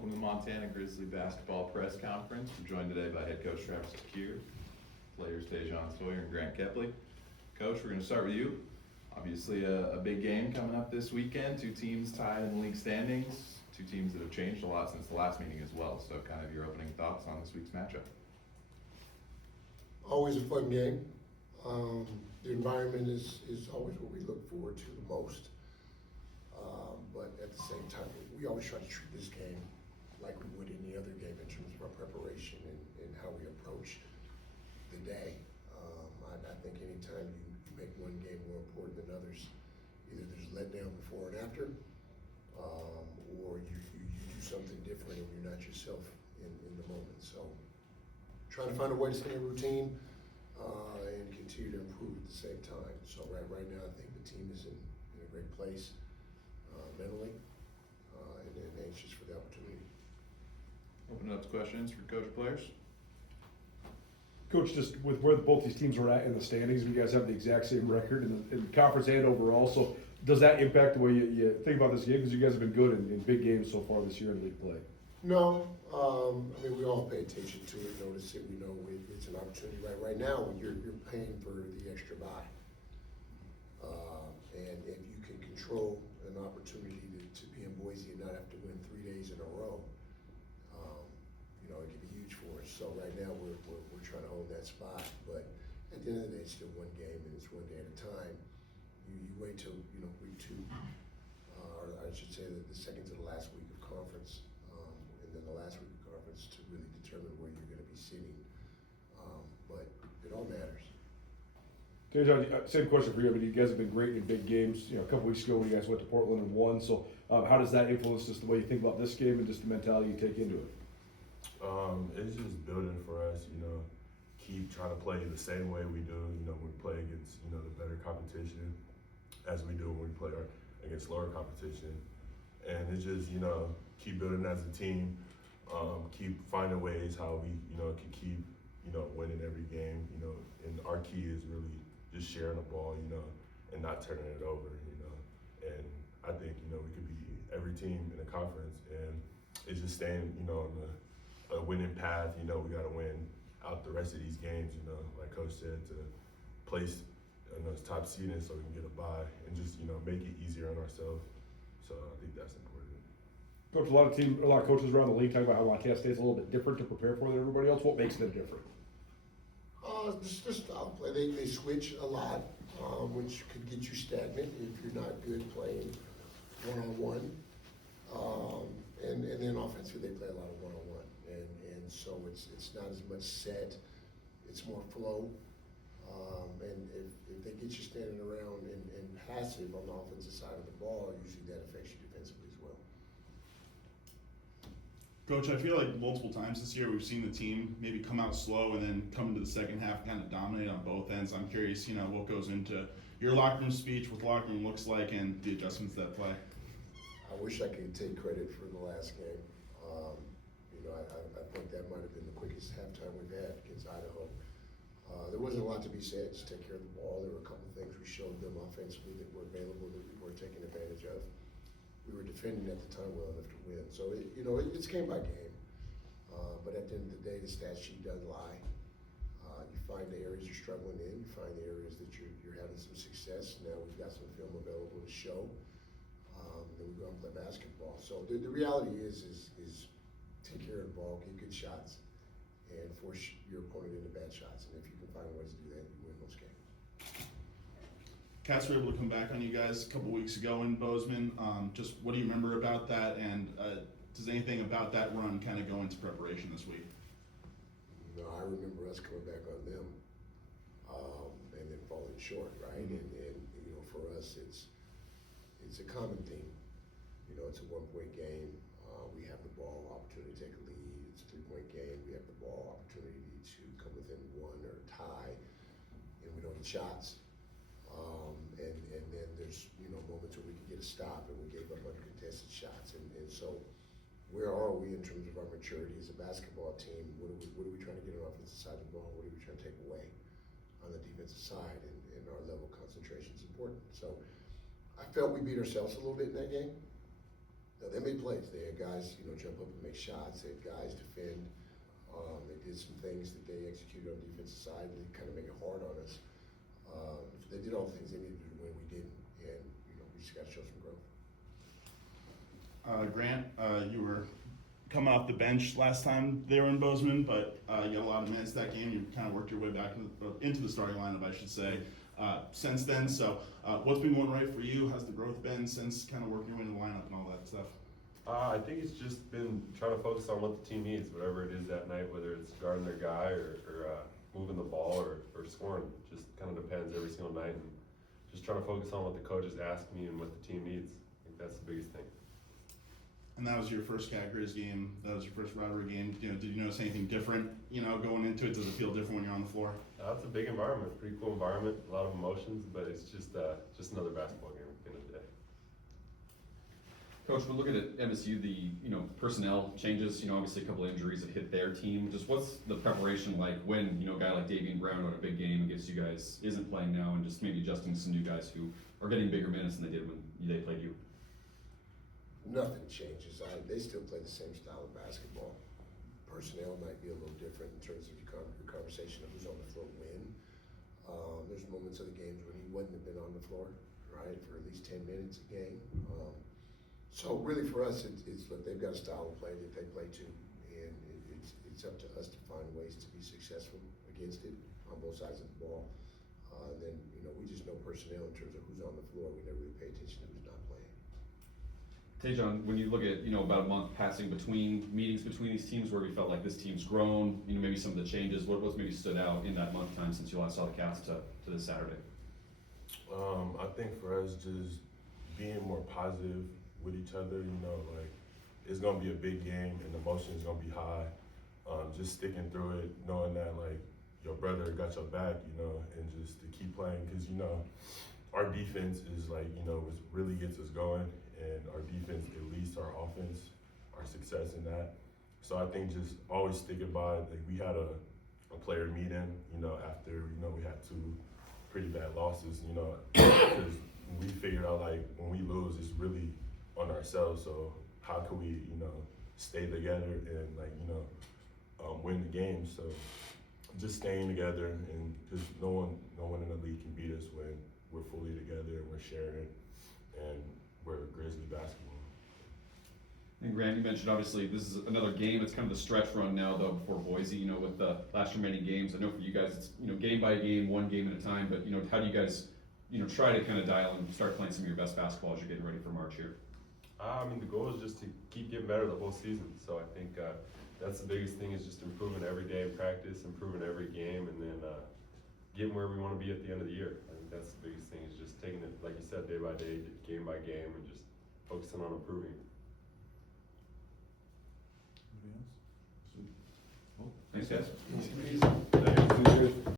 Welcome to the Montana Grizzly Basketball Press Conference. We're joined today by head coach Travis DeCuire, players Sawyer and Grant Kepley. Coach, we're going to start with you. Obviously a big game coming up this weekend. Two teams tied in the league standings. Two teams that have changed a lot since the last meeting as well. So kind of your opening thoughts on this week's matchup. Always a fun game. The environment is always what we look forward to the most. But at the same time, we always try to treat this game like we would any other game in terms of our preparation and how we approach the day. I think anytime you make one game more important than others, either there's a letdown before and after, or you do something different and you're not yourself in the moment. So trying to find a way to stay in routine and continue to improve at the same time. So right now I think the team is in a great place mentally and anxious for the opportunity. Open it up to questions for coach players. Coach, just with where both these teams are at in the standings, you guys have the exact same record in the conference and overall. So does that impact the way you think about this game? Because you guys have been good in big games so far this year in league play. No, I mean we all pay attention to it, notice it. We know it's an opportunity. Right now, you're paying for the extra bye, and if you can control an opportunity to be in Boise and not have to win 3 days in a row, it can be huge for us. So right now we're trying to hold that spot, but at the end of the day, it's still one game and it's one day at a time. You wait till week 2, or I should say that the second to the last week of conference, and then the last week of conference to really determine where you're going to be sitting. But it all matters. Same question for you. I mean, you guys have been great in big games. A couple weeks ago when you guys went to Portland and won. So how does that influence just the way you think about this game and just the mentality you take into it? It's just building for us, keep trying to play the same way we do, when we play against, the better competition as we do when we play against lower competition. And it's just, keep building as a team, keep finding ways how we, can keep, winning every game, and our key is really just sharing the ball, and not turning it over, and I think, we could be every team in the conference, and it's just staying, on a winning path. We got to win out the rest of these games, like Coach said, to place in those top seeding so we can get a bye and just, make it easier on ourselves. So I think that's important. Coach, a lot of coaches around the league talk about how Montana State's a little bit different to prepare for than everybody else. What makes them different? Just style play. They switch a lot, which could get you stagnant if you're not good playing one-on-one. And then offensively, they play a lot of one-on-one, and so it's not as much set. It's more flow. And if they get you standing around and passive on the offensive side of the ball, usually that affects you defensively as well. Coach, I feel like multiple times this year we've seen the team maybe come out slow and then come into the second half and kind of dominate on both ends. I'm curious, what goes into your locker room speech, what the locker room looks like, and the adjustments that play. I wish I could take credit for the last game. I think that might have been the quickest halftime we've had against Idaho. There wasn't a lot to be said, just take care of the ball. There were a couple of things we showed them offensively that were available that we weren't taking advantage of. We were defending at the time well enough to win. So, it's game by game. But at the end of the day, the stat sheet doesn't lie. You find the areas you're struggling in. You find the areas that you're having some success. Now we've got some film available to show. Then we go out and play basketball. So the reality is take care of the ball, get good shots, and force your opponent into bad shots. And if you can find ways to do that, you win most games. Cats were able to come back on you guys a couple weeks ago in Bozeman. Just what do you remember about that, and does anything about that run kind of go into preparation this week? No, I remember us coming back on them and then falling short, right? Mm-hmm. And for us, it's a common theme. It's a one-point game. We have the ball, opportunity to take a lead. It's a 3-point game. We have the ball, opportunity to come within one or tie, and we don't get shots. And then there's moments where we can get a stop, and we gave up uncontested shots. And so, where are we in terms of our maturity as a basketball team? What are we trying to get on the offensive side of the ball? What are we trying to take away on the defensive side? And our level of concentration is important. So I felt we beat ourselves a little bit in that game. No, they made plays. They had guys, jump up and make shots. They had guys defend. They did some things that they executed on the defensive side. They kind of make it hard on us. They did all the things they needed to do to win. We didn't, and we just got to show some growth. Grant, you were coming off the bench last time they were in Bozeman, but you had a lot of minutes that game. You kind of worked your way back into the starting lineup, I should say, since then. So what's been going right for you? How's the growth been since kind of working your way in the lineup and all that stuff? I think it's just been trying to focus on what the team needs, whatever it is that night, whether it's guarding their guy or moving the ball or scoring. Just kind of depends every single night, and just trying to focus on what the coaches ask me and what the team needs. I think that's the biggest thing. And that was your first Cat Grizz game. That was your first rivalry game. Did you notice anything different? Going into it, does it feel different when you're on the floor? It's a big environment, pretty cool environment, a lot of emotions, but it's just another basketball game at the end of the day. Coach, we're looking at MSU, the personnel changes. Obviously a couple of injuries have hit their team. Just what's the preparation like when a guy like Davian Brown on a big game against you guys isn't playing now, and just maybe adjusting some new guys who are getting bigger minutes than they did when they played you? Nothing changes. They still play the same style of basketball. Personnel might be a little different in terms of your conversation of who's on the floor when. There's moments of the games when he wouldn't have been on the floor, right, for at least 10 minutes a game. So really for us, it's look, they've got a style of play that they play to, and it's up to us to find ways to be successful against it on both sides of the ball. Then we just know personnel in terms of who's on the floor. We never really pay attention to who's not playing. Tejan, when you look at about a month passing between meetings between these teams where we felt like this team's grown, maybe some of the changes, what's maybe stood out in that month time since you last saw the Cats to this Saturday? I think for us, just being more positive with each other, like it's gonna be a big game and the emotion is gonna be high. Just sticking through it, knowing that like your brother got your back, and just to keep playing, because our defense is like what really gets us going, and our defense it leads to our offense, our success in that. So I think just always sticking by. Like we had a player meeting, after we had 2 pretty bad losses, because we figured out like when we lose, it's really on ourselves. So how can we, stay together and like win the game? So just staying together, and because no one in the league can beat us when we're fully together and we're sharing and we're Grizzly basketball. And Grant, you mentioned obviously this is another game. It's kind of the stretch run now though before Boise, with the last remaining games. I know for you guys it's game by game, one game at a time, but how do you guys try to kind of dial and start playing some of your best basketball as you're getting ready for March here? The goal is just to keep getting better the whole season. So I think that's the biggest thing, is just improving every day in practice, improving every game, and then getting where we want to be at the end of the year. I think that's the biggest thing, is just taking it, like you said, day by day, game by game, and just focusing on improving. Anybody else? Thanks, guys.